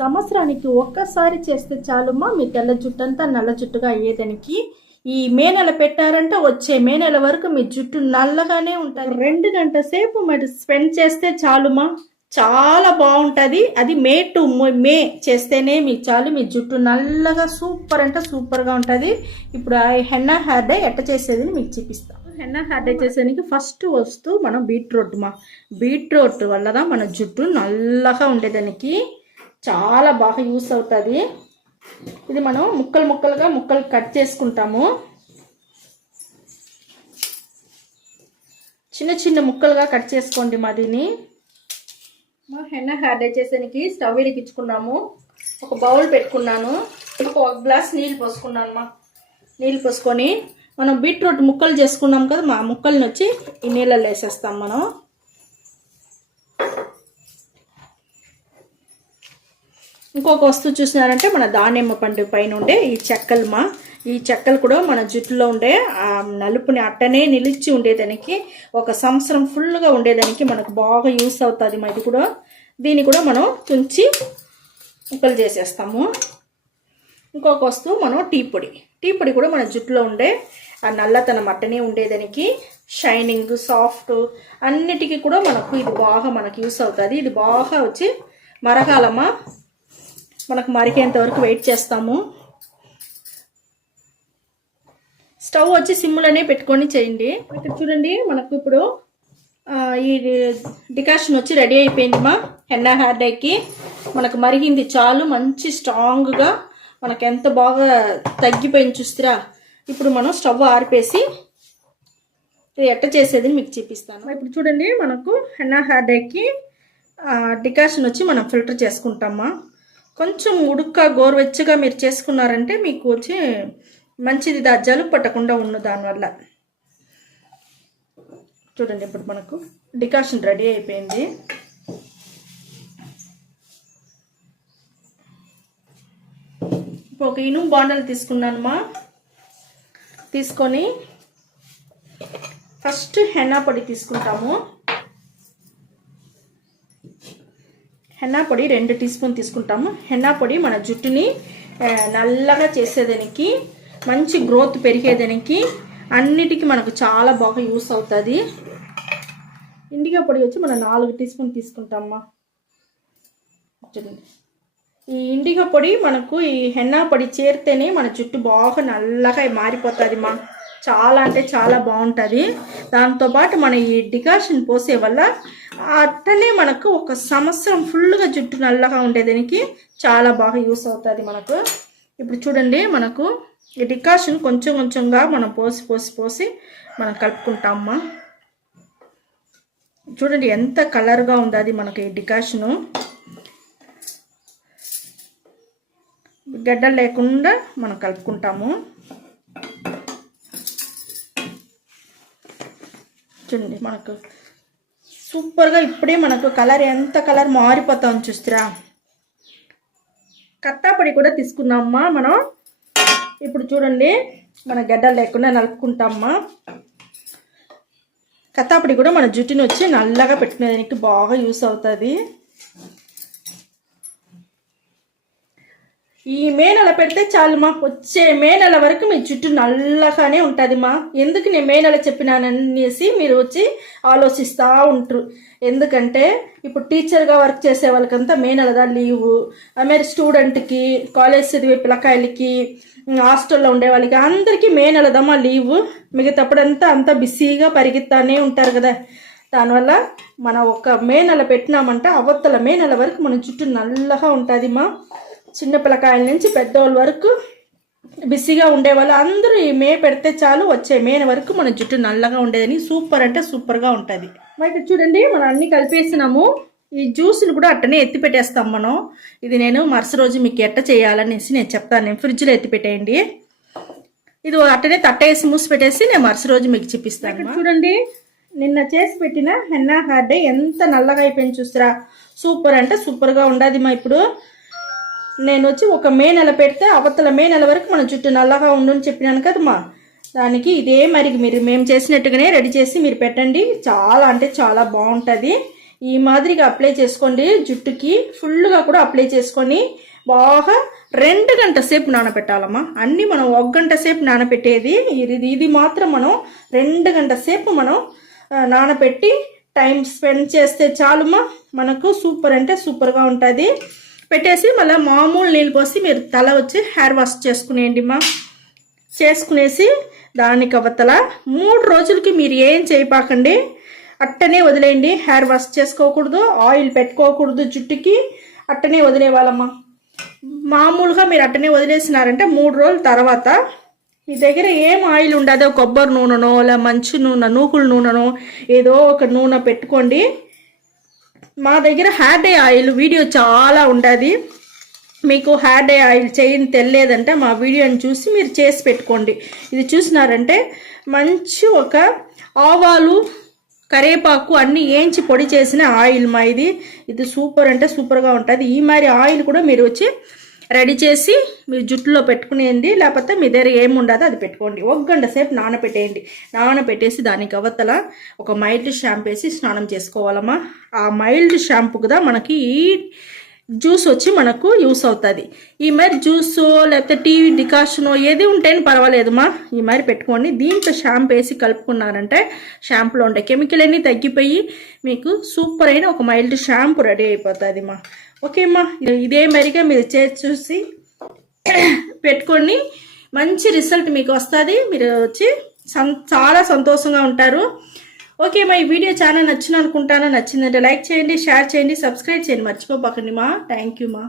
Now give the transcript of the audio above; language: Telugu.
సంవత్సరానికి ఒక్కసారి చేస్తే చాలుమా మీ తెల్ల జుట్టు అంతా నల్ల జుట్టుగా అయ్యేదానికి. ఈ మే నెల పెట్టారంటే వచ్చే మే నెల వరకు మీ జుట్టు నల్లగానే ఉంటుంది. 2 గంటల సేపు మరి స్పెండ్ చేస్తే చాలుమా, చాలా బాగుంటుంది. అది మే టు మే చేస్తేనే మీకు చాలు, మీ జుట్టు నల్లగా సూపర్ అంటే సూపర్గా ఉంటుంది. ఇప్పుడు హెన్నా హెయిర్ డై ఎట్ట చేసేది మీకు చూపిస్తాం. హెన్నా హెయిర్ డై చేసేదానికి ఫస్ట్ వస్తూ మనం బీట్రూట్ బీట్రూట్ వల్ల మన జుట్టు నల్లగా ఉండేదానికి చాలా బాగా యూస్ అవుతుంది. ఇది మనం ముక్కలు కట్ చేసుకుంటాము. చిన్న చిన్న ముక్కలుగా కట్ చేసుకోండి. దీన్ని హెన్నా హెయిర్ డై చేసేదానికి స్టవ్ వెలిగించుకున్నాము. ఒక బౌల్ పెట్టుకున్నాను. ఒక గ్లాస్ నీళ్ళు పోసుకున్నాను. నీళ్ళు పోసుకొని మనం బీట్రూట్ ముక్కలు చేసుకున్నాం కదా, మా ముక్కల్ని వచ్చి ఈ నీళ్ళల్లో వేసేస్తాం. మనం ఇంకొక వస్తువు చూసినారంటే మన దానిమ్మ పండు పైన ఉండే ఈ చెక్కలు కూడా మన జుట్టులో ఉండే ఆ నలుపుని అట్టనే నిలిచి ఉండేదానికి, ఒక సంవత్సరం ఫుల్గా ఉండేదానికి మనకు బాగా యూస్ అవుతుంది. ఇది కూడా దీన్ని కూడా మనం తుంచి ముక్కలు చేసేస్తాము. ఇంకొక వస్తువు మనం టీ పొడి కూడా మన జుట్టులో ఉండే ఆ నల్లతనం అట్టనే ఉండేదానికి, షైనింగ్ సాఫ్ట్ అన్నిటికీ కూడా ఇది బాగా మనకు యూస్ అవుతుంది. ఇది బాగా వచ్చి మరగాలమ్మా. మనకు మరిగేంత వరకు వెయిట్ చేస్తాము. స్టవ్ వచ్చి సిమ్లోనే పెట్టుకొని చేయండి. ఇక్కడ చూడండి, మనకు ఇప్పుడు ఈ డికాషన్ వచ్చి రెడీ అయిపోయింది. హెన్నా హెయిర్ డైకి మనకు మరిగింది చాలు, మంచి స్ట్రాంగ్గా మనకు ఎంత బాగా తగ్గిపోయింది చూస్తారా. ఇప్పుడు మనం స్టవ్ ఆరిపేసి ఇది ఎట్ట చేసేది మీకు చూపిస్తాను. ఇప్పుడు చూడండి, మనకు హెన్నా హెయిర్ డైకి డికాషన్ వచ్చి మనం ఫిల్టర్ చేసుకుంటామా. కొంచెం గోరువెచ్చగా మీరు చేసుకున్నారంటే మీకు వచ్చి మంచిది, జలుబు పట్టకుండా ఉన్న దానివల్ల. చూడండి, ఇప్పుడు మనకు డికాషన్ రెడీ అయిపోయింది. ఇప్పుడు ఒక ఇనుము బాండలు తీసుకున్నానమ్మా. తీసుకొని ఫస్ట్ హెన్నా పొడి తీసుకుంటాము. హెన్నా పొడి 2 టీ స్పూన్ తీసుకుంటాము. హెన్నా పొడి మన జుట్టుని నల్లగా చేసేదానికి, మంచి గ్రోత్ పెరిగేదానికి అన్నిటికీ మనకు చాలా బాగా యూస్ అవుతుంది. ఇండిగో పొడి వచ్చి మనం 4 టీ స్పూన్ తీసుకుంటామా. చూడండి, ఈ ఇండిగో పొడి మనకు ఈ హెన్నా పొడి చేరితేనే మన జుట్టు బాగా నల్లగా మారిపోతుంది. చాలా అంటే చాలా బాగుంటుంది. దాంతోపాటు మన ఈ డికాషన్ పోసే వల్ల అట్టనే మనకు ఒక సంవత్సరం ఫుల్గా జుట్టు నల్లగా ఉండేదానికి చాలా బాగా యూస్ అవుతుంది మనకు. ఇప్పుడు చూడండి, మనకు ఈ డికాషన్ కొంచెం కొంచెంగా మనం పోసి మనం కలుపుకుంటామమ్మా. చూడండి ఎంత కలర్గా ఉంది అది మనకి ఈ డికాషను. గడ్డలు లేకుండా మనం కలుపుకుంటాము. చూడండి, మనకు సూపర్గా ఇప్పుడే మనకు ఎంత కలర్ మారిపోతాం చూస్తారా. కత్తాపొడి కూడా తీసుకున్నామమ్మా మనం. ఇప్పుడు చూడండి, మన గడ్డలు లేకుండా నలుపుకుంటామమ్మా. కత్తాపొడి కూడా మన జుట్టుని వచ్చి నల్లగా పెట్టుకునేదానికి బాగా యూస్ అవుతుంది. ఈ మే నెల పెడితే చాలు వచ్చే మే నెల వరకు మీ జుట్టు నల్లగానే ఉంటుంది. ఎందుకు నేను మే నెల చెప్పినాననేసి మీరు వచ్చి ఆలోచిస్తూ ఉంటారు. ఎందుకంటే ఇప్పుడు టీచర్గా వర్క్ చేసే వాళ్ళకంతా మే నెలదా లీవు, మరి స్టూడెంట్కి, కాలేజ్ చదివే పిల్లకాయలకి, హాస్టల్లో ఉండే వాళ్ళకి అందరికీ మే నెలదమ్మా లీవు. మిగతాప్పుడంతా అంతా బిజీగా పరిగెత్తానే ఉంటారు కదా. దానివల్ల మనం ఒక మే నెల పెట్టినామంటే అవతల మే నెల వరకు మన జుట్టు నల్లగా ఉంటుంది. చిన్న పిల్లకాయల నుంచి పెద్దవాళ్ళ వరకు బిజీగా ఉండేవాళ్ళు అందరూ ఈ మే పెడితే చాలు, వచ్చే మే వరకు మన జుట్టు నల్లగా ఉండేదని సూపర్ అంటే సూపర్గా ఉంటుంది. మరి చూడండి, మనం అన్నీ కలిపేసినాము. ఈ జ్యూస్ని కూడా అట్టనే ఎత్తి పెట్టేస్తాం మనం. ఇది నేను మరుసటి రోజు మీకు ఎట్ట చేయాలనేసి నేను చెప్తాను. నేను ఫ్రిడ్జ్లో ఎత్తి పెట్టేయండి. ఇది అట్టనే తట్టేసి మూసి పెట్టేసి నేను మరుసటి రోజు మీకు చూపిస్తాను. చూడండి, నిన్న చేసి పెట్టిన హెన్నా హెయిర్ డై ఎంత నల్లగా అయిపోయింది చూస్తారా. సూపర్ అంటే సూపర్గా ఉండదు. ఇప్పుడు నేను వచ్చి ఒక మే నెల పెడితే అవతల మే నెల వరకు మన జుట్టు నల్లగా ఉండుని చెప్పినాను కదమ్మా. దానికి ఇదే మరి మేము చేసినట్టుగానే రెడీ చేసి మీరు పెట్టండి. చాలా అంటే చాలా బాగుంటుంది. ఈ మాదిరిగా అప్లై చేసుకోండి. జుట్టుకి ఫుల్గా కూడా అప్లై చేసుకొని బాగా 2 గంటల సేపు నానబెట్టాలమ్మా. అన్నీ మనం 1 గంట సేపు నానబెట్టేది, ఇది మాత్రం మనం 2 గంటల సేపు మనం నానబెట్టి టైం స్పెండ్ చేస్తే చాలుమా. మనకు సూపర్ అంటే సూపర్గా ఉంటుంది. పెట్టేసి మళ్ళీ మామూలు నీళ్ళు పోసి మీరు తల వచ్చి హెయిర్ వాష్ చేసుకునేయండి మా. చేసుకునేసి దానికి అవతల 3 రోజులకి మీరు ఏం చేయపాకండి, అట్టనే వదిలేయండి. హెయిర్ వాష్ చేసుకోకూడదు, ఆయిల్ పెట్టుకోకూడదు జుట్టుకి, అట్టనే వదిలేవాళ్ళమ్మా. మామూలుగా మీరు అట్టనే వదిలేసినారంటే 3 రోజుల తర్వాత మీ దగ్గర ఏం ఆయిల్ ఉండదో, కొబ్బరి నూనెనో లేదా మంచి నూనె, నూకుల నూనెనో ఏదో ఒక నూనె పెట్టుకోండి. మా దగ్గర హెయిర్ డే ఆయిల్ వీడియో చాలా ఉంటుంది. మీకు హెయిర్ డే ఆయిల్ చేయని తెలియదంటే మా వీడియోని చూసి మీరు చేసి పెట్టుకోండి. ఇది చూసినారంటే మంచి ఒక ఆవాలు, కరివేపాకు అన్నీ వేయించి పొడి చేసిన ఆయిల్ మా ఇది సూపర్ అంటే సూపర్గా ఉంటుంది. ఈ మరి ఆయిల్ కూడా మీరు వచ్చి రెడీ చేసి మీరు జుట్టులో పెట్టుకునేయండి. లేకపోతే మీ దగ్గర ఏముండదో అది పెట్టుకోండి. 1 గంట సేపు నానబెట్టేయండి. నానబెట్టేసి దానికి అవతల ఒక మైల్డ్ షాంపూ వేసి స్నానం చేసుకోవాలమ్మా. ఆ మైల్డ్ షాంపూ కూడా మనకి ఈ జ్యూస్ వచ్చి మనకు యూస్ అవుతుంది. ఈ మరి జ్యూసో లేకపోతే టీ డికాషనో ఏది ఉంటేనే పర్వాలేదుమా, ఈ మరి పెట్టుకోండి. దీంట్లో షాంపూ వేసి కలుపుకున్నారంటే షాంపూలో ఉండే కెమికల్ అన్నీ తగ్గిపోయి మీకు సూపర్ అయిన ఒక మైల్డ్ షాంపూ రెడీ అయిపోతుంది మా. ఓకే అమ్మా, ఇదే మరిగా మీరు చూసి పెట్టుకొని మంచి రిజల్ట్ మీకు వస్తుంది. మీరు వచ్చి చాలా సంతోషంగా ఉంటారు. ఓకే మా, ఈ వీడియో చాలా నచ్చింది అనుకుంటాను. నచ్చిందంటే లైక్ చేయండి, షేర్ చేయండి, సబ్స్క్రైబ్ చేయండి, మర్చిపోకండి మా. థ్యాంక్ యూ మా.